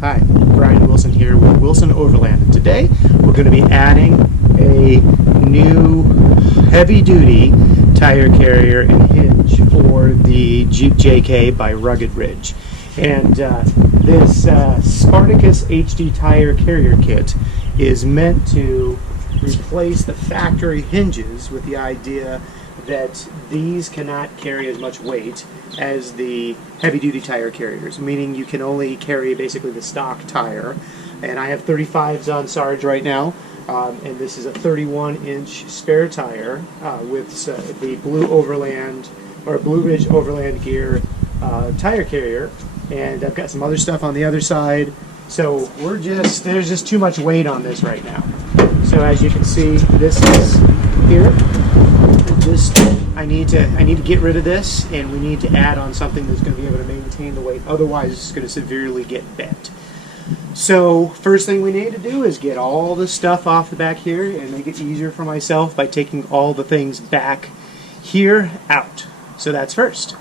Hi, Brian Wilson here with Wilson Overland, and today we're going to be adding a new heavy-duty tire carrier and hinge for the Jeep JK by Rugged Ridge. And this Spartacus HD tire carrier kit is meant to replace the factory hinges with the idea that these cannot carry as much weight as the heavy-duty tire carriers, meaning you can only carry basically the stock tire. And I have 35s on Sarge right now, and this is a 31-inch spare tire with the Blue Overland or Blue Ridge Overland gear tire carrier, and I've got some other stuff on the other side. So there's just too much weight on this right now. So as you can see, this is here. I need to get rid of this, and we need to add on something that's going to be able to maintain the weight. Otherwise, it's going to severely get bent. So first thing we need to do is get all the stuff off the back here and make it easier for myself by taking all the things back here out. So that's first.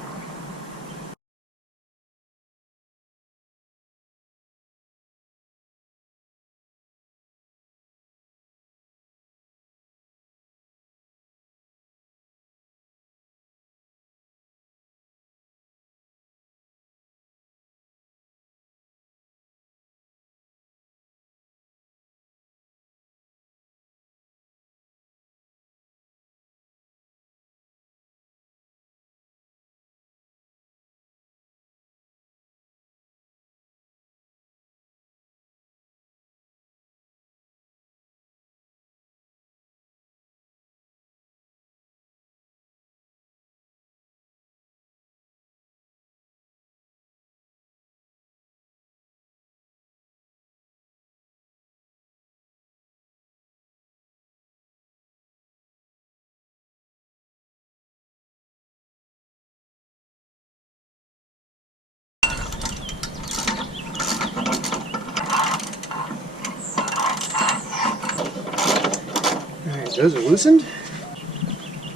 Those are loosened.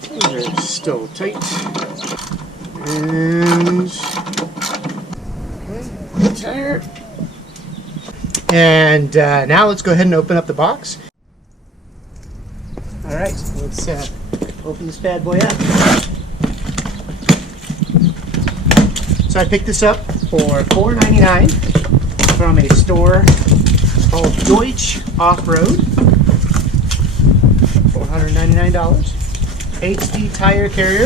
Those are still tight. And okay, tire. And now let's go ahead and open up the box. All right, let's open this bad boy up. So I picked this up for $4.99 from a store called Deutsch Off-Road. $199. HD tire carrier,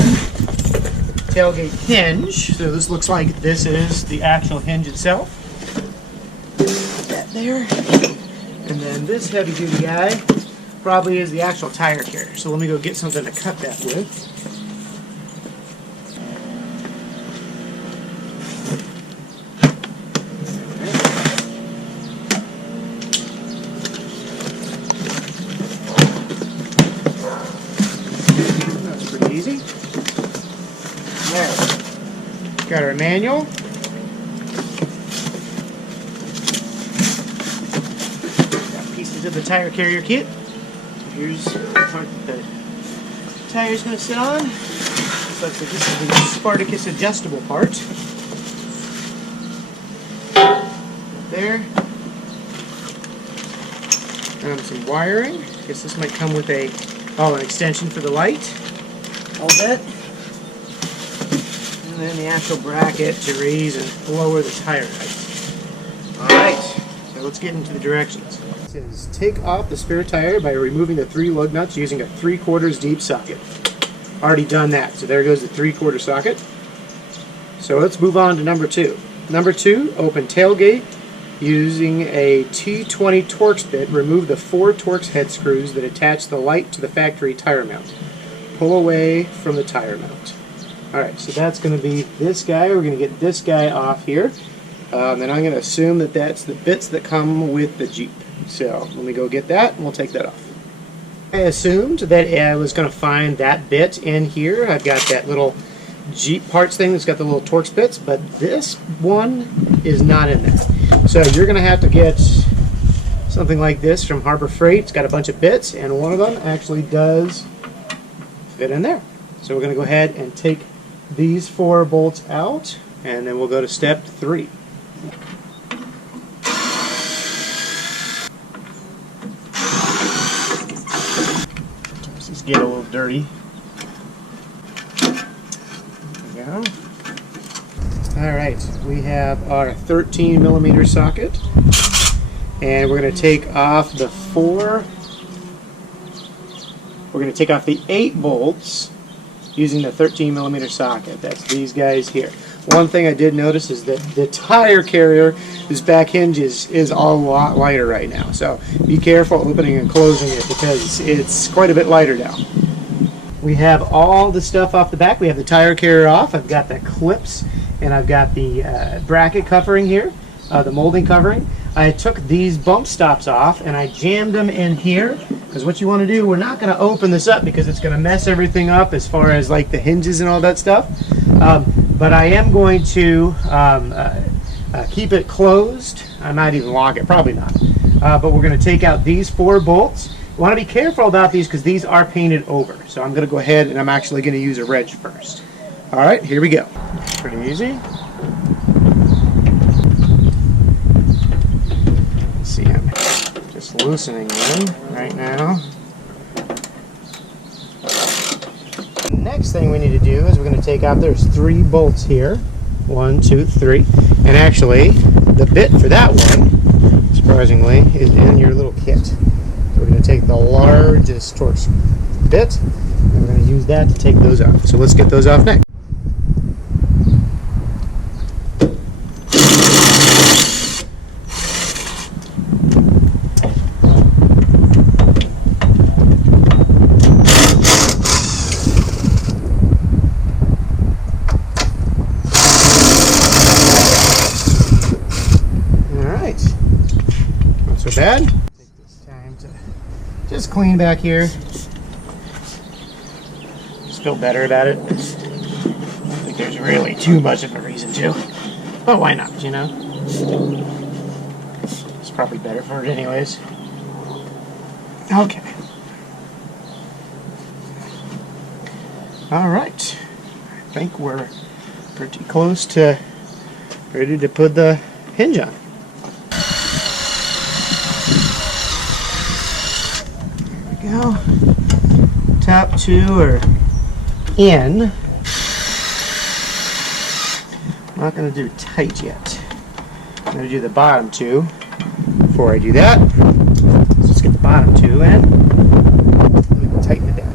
tailgate hinge. So this looks like this is the actual hinge itself. Put that there. And then this heavy duty guy probably is the actual tire carrier. So let me go get something to cut that with. Easy. There. Got our manual. Got pieces of the tire carrier kit. So here's the part that the tire's going to sit on. So this is the Spartacus adjustable part. There. And some wiring. I guess this might come with an extension for the light. All that, and then the actual bracket to raise and lower the tire height. Alright, so let's get into the directions. It says take off the spare tire by removing the 3 lug nuts using a 3/4 deep socket. Already done that, so there goes the 3/4 socket. So let's move on to number 2. Number 2, open tailgate using a T20 Torx bit. Remove the 4 Torx head screws that attach the light to the factory tire mount. Pull away from the tire mount. Alright, so that's going to be this guy. We're going to get this guy off here. And I'm going to assume that that's the bits that come with the Jeep. So let me go get that and we'll take that off. I assumed that I was going to find that bit in here. I've got that little Jeep parts thing that's got the little Torx bits, but this one is not in there. So you're going to have to get something like this from Harbor Freight. It's got a bunch of bits, and one of them actually does fit in there. So we're going to go ahead and take these 4 bolts out, and then we'll go to step 3. get a little dirty. There we go. Alright, we have our 13 millimeter socket, and we're going to take off the we're going to take off the 8 bolts using the 13 millimeter socket. That's these guys here. One thing I did notice is that the tire carrier, this back hinge is a lot lighter right now. So be careful opening and closing it because it's quite a bit lighter now. We have all the stuff off the back. We have the tire carrier off. I've got the clips and I've got the bracket covering here, the molding covering. I took these bump stops off and I jammed them in here because what you want to do, we're not going to open this up because it's going to mess everything up as far as like the hinges and all that stuff. But I am going to keep it closed. I might even lock it, probably not. But we're going to take out these 4 bolts. You want to be careful about these because these are painted over. So I'm going to go ahead and I'm actually going to use a wrench first. All right, here we go. Pretty easy. Let's see, I'm just loosening them right now. Next thing we need to do is we're going to take out, there's 3 bolts here. 1, 2, 3. And actually, the bit for that one, surprisingly, is in your little kit. So we're going to take the largest Torx bit, and we're going to use that to take those off. So let's get those off next. Bad. Take this time to just clean back here. Just feel better about it. I don't think there's really too much of a reason to. But why not, you know? It's probably better for it anyways. Okay. Alright. I think we're pretty close to ready to put the hinge on. Go. Top 2 are in. I'm not going to do tight yet. I'm going to do the bottom 2 before I do that. So let's get the bottom 2 in. Let me tighten it down.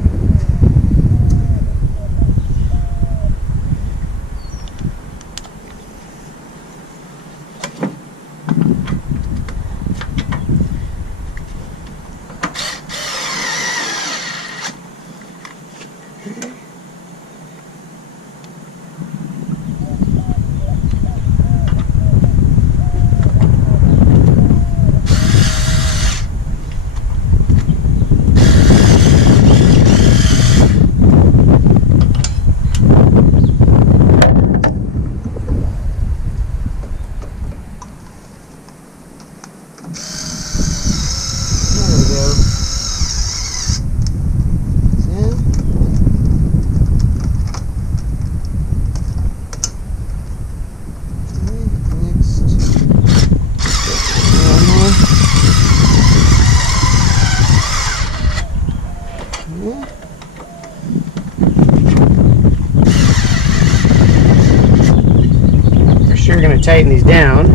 We're going to tighten these down.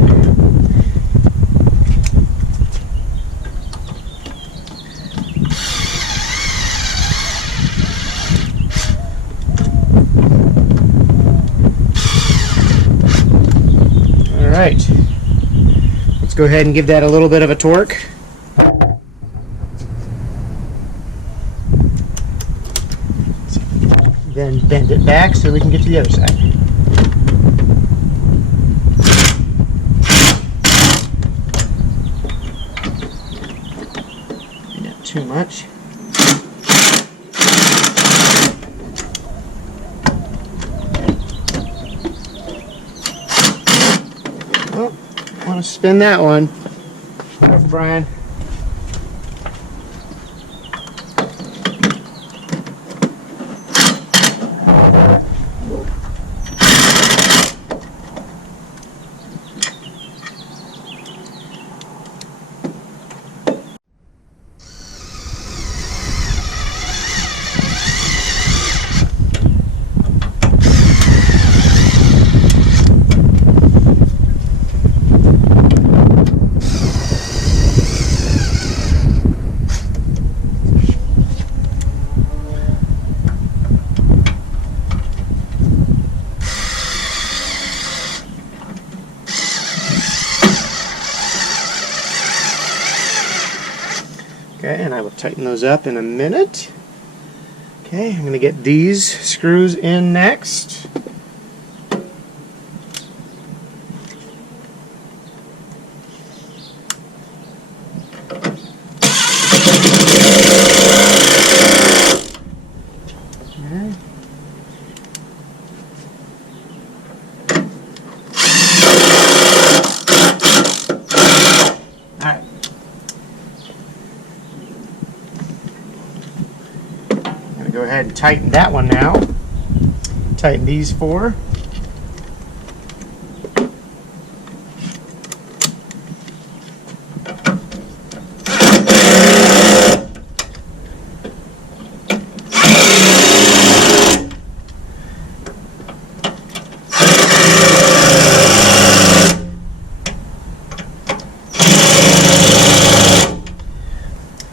All right. Let's go ahead and give that a little bit of a torque. Then bend it back so we can get to the other side. Too much. Oh, want to spin that one. Careful, Brian. Okay, and I will tighten those up in a minute. Okay, I'm going to get these screws in next. Go ahead and tighten that one now. Tighten these four.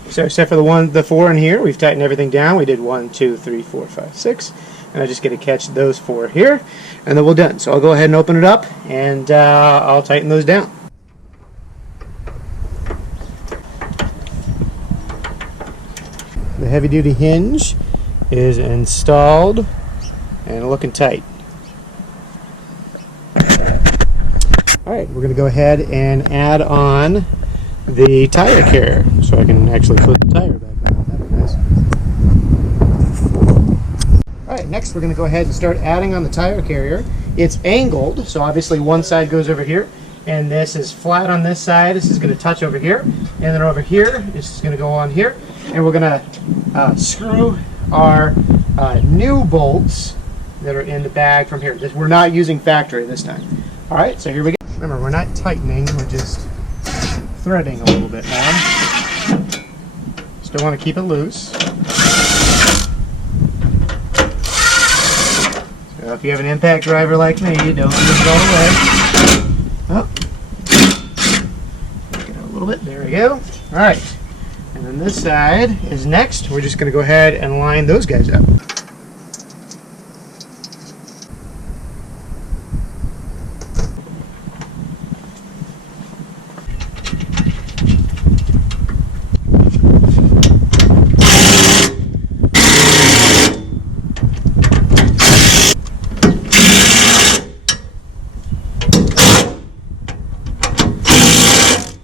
So except for the four in here, we've tightened everything down. We did 1, 2, 3, 4, 5, 6. And I just get to catch those four here, and then we're done. So I'll go ahead and open it up, and I'll tighten those down. The heavy-duty hinge is installed and looking tight. All right, we're going to go ahead and add on the tire carrier, so I can actually put the tire back on. That'd be nice. Alright, next we're going to go ahead and start adding on the tire carrier. It's angled, so obviously one side goes over here, and this is flat on this side. This is going to touch over here, and then over here, this is going to go on here, and we're going to screw our new bolts that are in the bag from here. We're not using factory this time. Alright, so here we go. Remember, we're not tightening, we're just threading a little bit now. Still want to keep it loose. So if you have an impact driver like me, don't move it all the way. Oh. Get it a little bit. There we go. Alright. And then this side is next. We're just going to go ahead and line those guys up.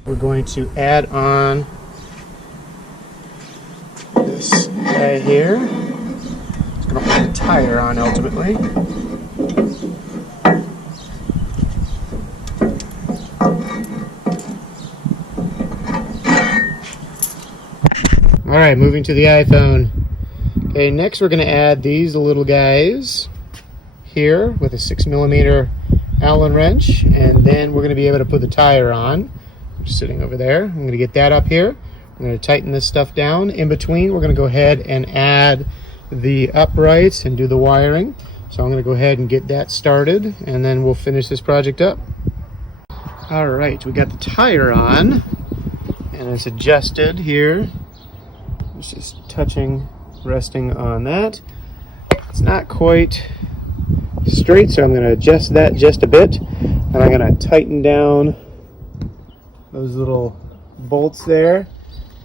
We're going to add on this guy here. It's going to hold the tire on ultimately. Alright, moving to the iPhone. Okay, next we're going to add these little guys here with a 6mm Allen wrench, and then we're going to be able to put the tire on. Just sitting over there. I'm going to get that up here. I'm going to tighten this stuff down. In between, we're going to go ahead and add the uprights and do the wiring. So I'm going to go ahead and get that started, and then we'll finish this project up. All right, we got the tire on, and it's adjusted here. It's just touching, resting on that. It's not quite straight, so I'm going to adjust that just a bit, and I'm going to tighten down those little bolts there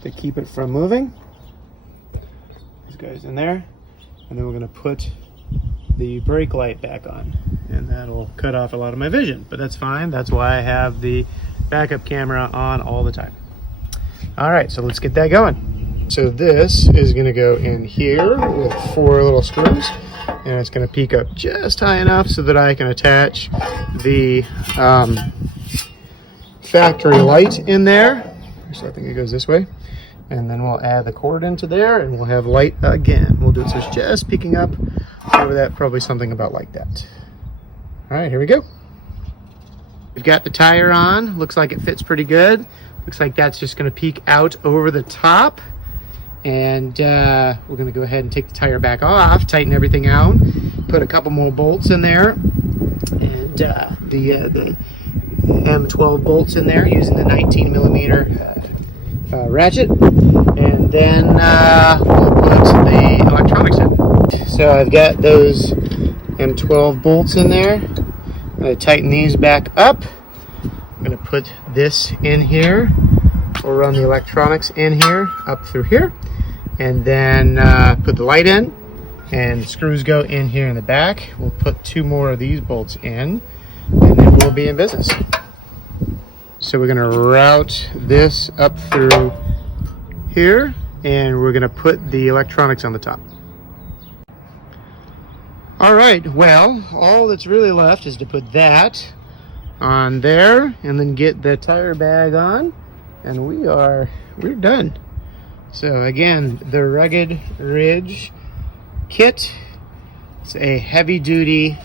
to keep it from moving. These guys in there, and then we're going to put the brake light back on, and that'll cut off a lot of my vision, but that's fine. That's why I have the backup camera on all the time. All right, so let's get that going. So this is going to go in here with 4 little screws, and it's going to peak up just high enough so that I can attach the factory light in there. So I think it goes this way, and then we'll add the cord into there, and we'll have light again. We'll do it so it's just peeking up over that, probably something about like that. All right, here we go. We've got the tire on. Looks like it fits pretty good. Looks like that's just going to peek out over the top, and we're going to go ahead and take the tire back off, tighten everything out, put a couple more bolts in there, and the M12 bolts in there using the 19mm ratchet, and then we'll put the electronics in. So I've got those M12 bolts in there. I'm going to tighten these back up. I'm going to put this in here We'll run the electronics in here, up through here, and then put the light in, and the screws go in here in the back. We'll put 2 more of these bolts in, and then we'll be in business. So we're gonna route this up through here, and we're gonna put the electronics on the top. All right, well, all that's really left is to put that on there and then get the tire bag on, and we're done. So again, the Rugged Ridge kit. It's a heavy duty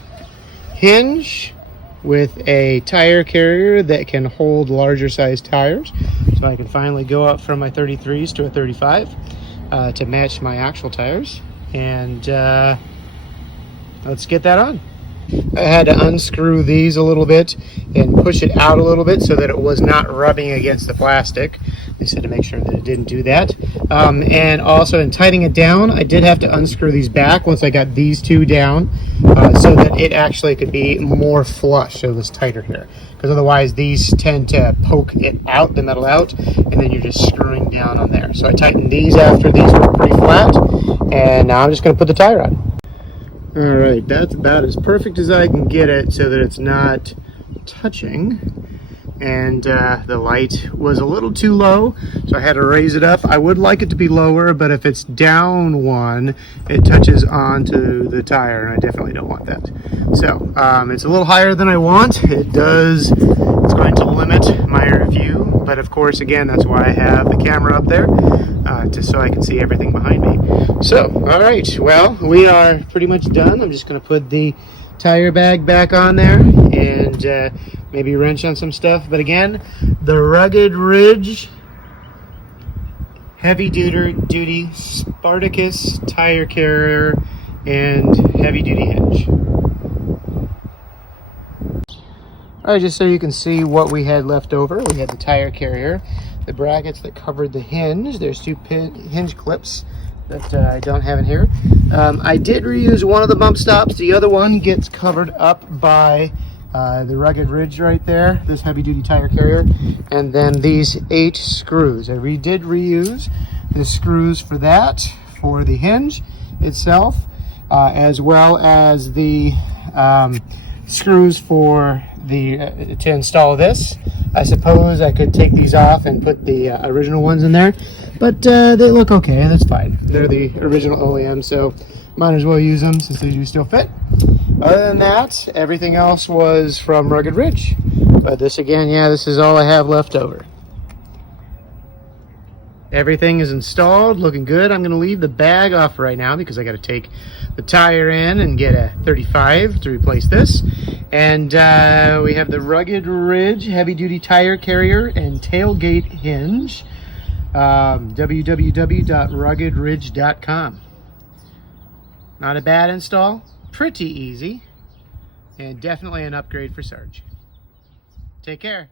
hinge with a tire carrier that can hold larger size tires. So I can finally go up from my 33s to a 35 to match my actual tires. And let's get that on. I had to unscrew these a little bit and push it out a little bit so that it was not rubbing against the plastic. They said to make sure that it didn't do that. And also in tightening it down, I did have to unscrew these back once I got these 2 down so that it actually could be more flush, so it was tighter here. Because otherwise these tend to poke it out, the metal out, and then you're just screwing down on there. So I tightened these after these were pretty flat, and now I'm just going to put the tire on. All right, that's about as perfect as I can get it so that it's not touching. And the light was a little too low, so I had to raise it up. I would like it to be lower, but if it's down 1, it touches onto the tire, and I definitely don't want that. So it's a little higher than I want. It's going to limit my review, but of course, again, that's why I have the camera up there, just so I can see everything behind me. So, all right, well, we are pretty much done. I'm just going to put the tire bag back on there and maybe wrench on some stuff. But again, the Rugged Ridge heavy duty Spartacus tire carrier and heavy duty hinge. All right, just so you can see what we had left over, we had the tire carrier, the brackets that covered the hinge. There's 2 hinge clips that I don't have in here. I did reuse one of the bump stops. The other one gets covered up by the Rugged Ridge right there, this heavy duty tire carrier, and then these 8 screws. I did reuse the screws for that, for the hinge itself, as well as the screws for the to install this. I suppose I could take these off and put the original ones in there, but they look okay. That's fine. They're the original OEM, so might as well use them since they do still fit. Other than that, everything else was from Rugged Ridge. But this again, yeah, this is all I have left over. Everything is installed, looking good. I'm going to leave the bag off right now because I got to take the tire in and get a 35 to replace this. And we have the Rugged Ridge heavy duty tire carrier and tailgate hinge. www.ruggedridge.com. Not a bad install, pretty easy, and definitely an upgrade for Sarge. Take care.